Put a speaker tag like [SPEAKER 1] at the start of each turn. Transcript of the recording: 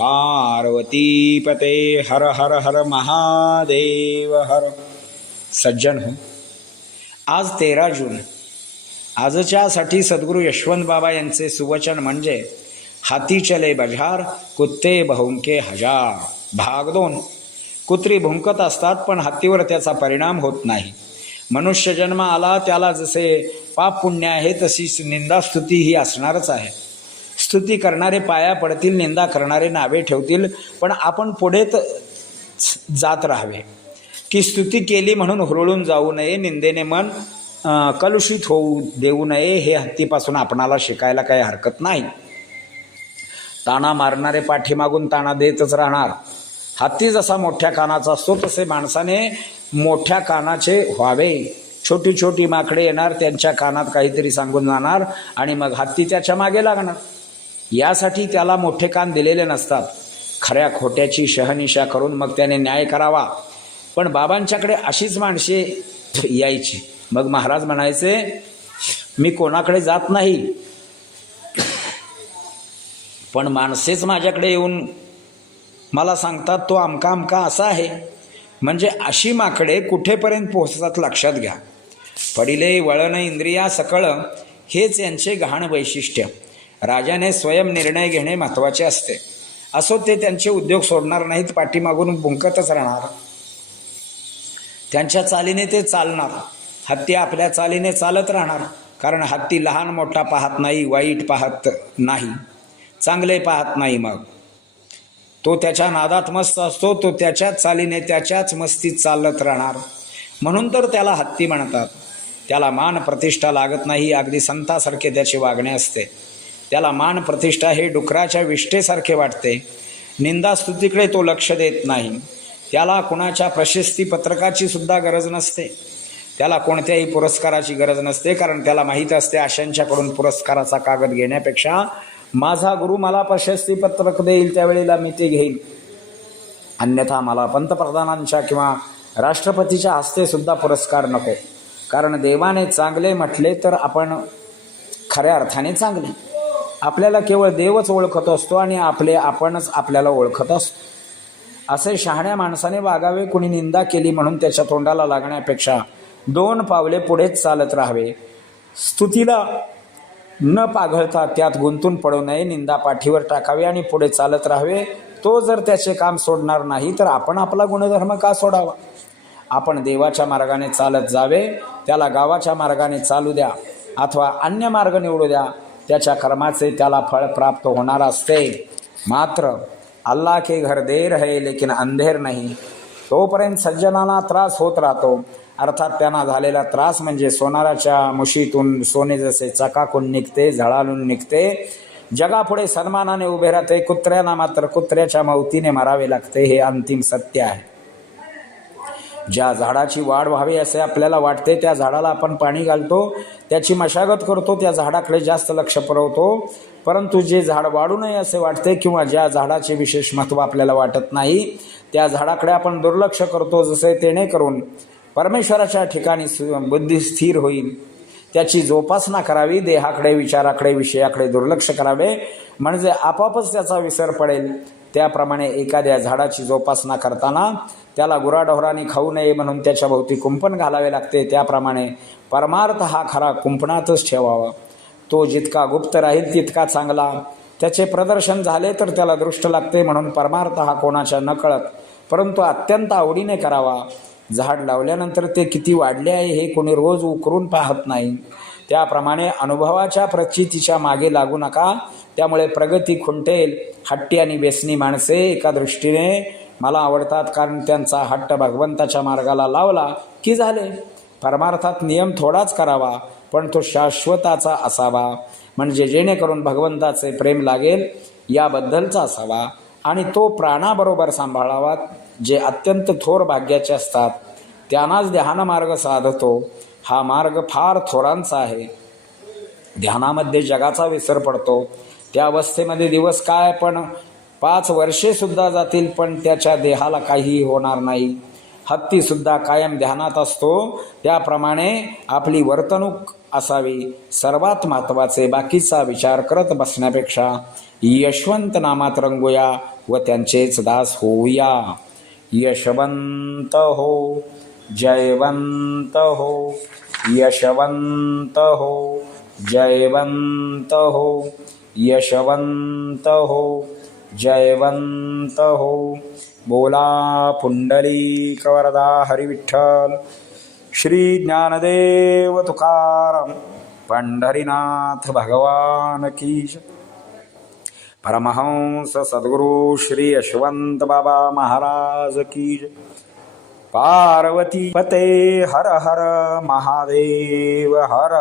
[SPEAKER 1] पार्वतीपते हर हर हर महादेव हर. सज्जन हो. आज तेरा जून. आजच्यासाठी सद्गुरू यशवंत बाबा यांचे सुवचन म्हणजे हाती चले बजार कुत्ते भुंके हजार. भाग दोन. कुत्री भुंकत असतात पण हत्तीवर त्याचा परिणाम होत नाही. मनुष्य जन्म आला त्याला जसे पाप पुण्य आहे तशीच निंदा स्तुती ही असणारच आहे. स्तुती करणारे पाया पडतील निंदा करणारे नावे ठेवतील पण आपण पुढे जात राहावे. की स्तुती केली म्हणून हुरळून जाऊ नये निंदेने मन कलुषित होऊ देऊ नये हे हत्तीपासून आपणाला शिकायला काही हरकत नाही. ताणा मारणारे पाठीमागून ताणा देतच राहणार. हत्ती जसा मोठ्या कानाचा असतो तसे माणसाने मोठ्या कानाचे व्हावे. छोटी छोटी माकडे येणार त्यांच्या कानात काहीतरी सांगून जाणार आणि मग हत्ती त्याच्यामागे लागणार. यासाठी त्याला मोठे कान दिलेले नसतात. खऱ्या खोट्याची शहनिशा करून मग त्याने न्याय करावा. पण बाबांच्याकडे अशीच माणसे यायची. मग महाराज म्हणायचे मी कोणाकडे जात नाही. पण माणसेच माझ्याकडे येऊन मला सांगतात तो आमका अमका असा आहे. म्हणजे अशी माकडे कुठेपर्यंत पोहोचतात लक्षात घ्या. पडिले वळण इंद्रिया सकळ हेच यांचे गहाण वैशिष्ट्य. राजाने स्वयं निर्णय घेणे महत्त्वाचे असते. असो ते त्यांचे उद्योग सोडणार नाहीत पाठीमागून भुंकतच राहणार. त्यांच्या चालीने ते चालणार. हत्ती आपल्या चालीने चालत राहणार कारण हत्ती लहान मोठा पाहत नाही वाईट पाहत नाही. चांगले पाहत नाही मग. तो त्याच्या नादात मस्त असतो तो त्याच्याच चालीने त्याच्याच मस्तीत चालत राहणार. म्हणून तर त्याला हत्ती म्हणतात. त्याला मान प्रतिष्ठा लागत नाही अगदी संतासारखे त्याचे वागणे असते. त्याला मान प्रतिष्ठा हे डुकराच्या विष्ठेसारखे वाटते. निंदास्तुतीकडे तो लक्ष देत नाही. त्याला कुणाच्या प्रशस्ती पत्रकाची सुद्धा गरज नसते. त्याला कोणत्याही पुरस्काराची गरज नसते कारण त्याला माहीत असते आशांच्याकडून पुरस्काराचा कागद घेण्यापेक्षा माझा गुरु मला प्रशस्ती पत्रक देईल त्यावेळेला मी ते घेईल अन्यथा मला पंतप्रधानांच्या किंवा राष्ट्रपतीच्या हस्ते सुद्धा पुरस्कार नको. कारण देवाने चांगले म्हटले तर आपण खऱ्या अर्थाने चांगले. आपल्याला केवळ देवच ओळखत असतो आणि आपले आपणच आपल्याला ओळखत असतो. असे शहाण्या माणसाने वागावे कुणी निंदा केली म्हणून त्याच्या तोंडाला लागण्यापेक्षा दोन पावले पुढेच चालत राहावे. स्तुतीला न पाघळता त्यात गुंतून पडू नये निंदा पाठीवर टाकावे आणि पुढे चालत राहावे. तो जर त्याचे काम सोडणार नाही तर आपण आपला गुणधर्म का सोडावा? आपण देवाच्या मार्गाने चालत जावे त्याला गावाच्या मार्गाने चालू द्या अथवा अन्य मार्ग निवडू द्या त्याच्या कर्माचे त्याला फळ प्राप्त होणार असते. मात्र अल्ला के घर देर है लेकिन अंधेर नाही. तोपर्यंत सज्जनांना त्रास होत राहतो. अर्थात त्यांना झालेला त्रास म्हणजे सोनाराच्या मुशीतून सोने जसे चकाकून निघते झळालून निघते. जगापुढे सन्मानाने उभे राहते कुत्र्यांना मात्र कुत्र्याच्या मौतीने मारावे लागते हे अंतिम सत्य आहे. ज्या झाडाची वाढ व्हावी असे आपल्याला वाटते त्या झाडाला आपण पाणी घालतो त्याची मशागत करतो त्या झाडाकडे जास्त लक्ष पुरवतो. परंतु जे झाड वाढू नये असे वाटते किंवा ज्या झाडाचे विशेष महत्त्व आपल्याला वाटत नाही त्या झाडाकडे आपण दुर्लक्ष करतो जसे तेणे करून परमेश्वराच्या ठिकाणी बुद्धी स्थिर होईल. त्याची जोपासना करावी देहाकडे विचाराकडे विषयाकडे दुर्लक्ष करावे. म्हणजे आपापच त्याचा विसर पडेल. त्याप्रमाणे एखाद्या झाडाची जोपासना करताना त्याला गुराढोरांनी खाऊ नये म्हणून त्याच्या भोवती कुंपण घालावे लागते. त्याप्रमाणे परमार्थ हा खरा कुंपणातच ठेवावा. तो जितका गुप्त राहील तितका चांगला. त्याचे प्रदर्शन झाले तर त्याला दृष्ट लागते म्हणून परमार्थ हा कोणाच्या नकळत परंतु अत्यंत आवडीने करावा. झाड लावल्यानंतर ते किती वाढले आहे हे कोणी रोज उकरून पाहत नाही. त्याप्रमाणे अनुभवाच्या प्रचितीच्या मागे लागू नका. त्यामुळे प्रगती खुंटेल हट्टी आणि व्यसनी माणसे एका दृष्टीने मला आवडतात कारण त्यांचा हट्ट भगवंताच्या मार्गाला लावला की झाले. परमार्थात नियम थोडाच करावा पण तो शाश्वताचा असावा. म्हणजे जेणेकरून भगवंताचे प्रेम लागेल याबद्दलचा असावा आणि तो प्राणाबरोबर सांभाळावा जे अत्यंत थोर भाग्याचे असतात. त्यांनाच ध्यानमार्ग साधतो. हा मार्ग फार थोरांचा आहे. ध्यानामध्ये जगाचा विसर पडतो. त्या अवस्थेमध्ये दिवस काय पण पाच वर्षे सुद्धा जातील पण त्याच्या देहाला काहीही होणार नाही. हत्ती सुद्धा कायम ध्यानात असतो. त्याप्रमाणे आपली वर्तणूक असावी. सर्वात महत्त्वाचे बाकीचा विचार करत बसण्यापेक्षा यशवंत नामात रंगूया व त्यांचेच दास होऊया. यशवंत हो जयवंत हो यशवंत हो जयवंत हो यशवंत हो जयवंत हो बोला पुंडली कवरदा हरिविठ्ठल श्री ज्ञानदेव तुकाराम पंढरीनाथ भगवान की परमहंस सद्गुरु श्री यशवंत बाबा महाराज की पार्वती पते हर हर महादेव हर।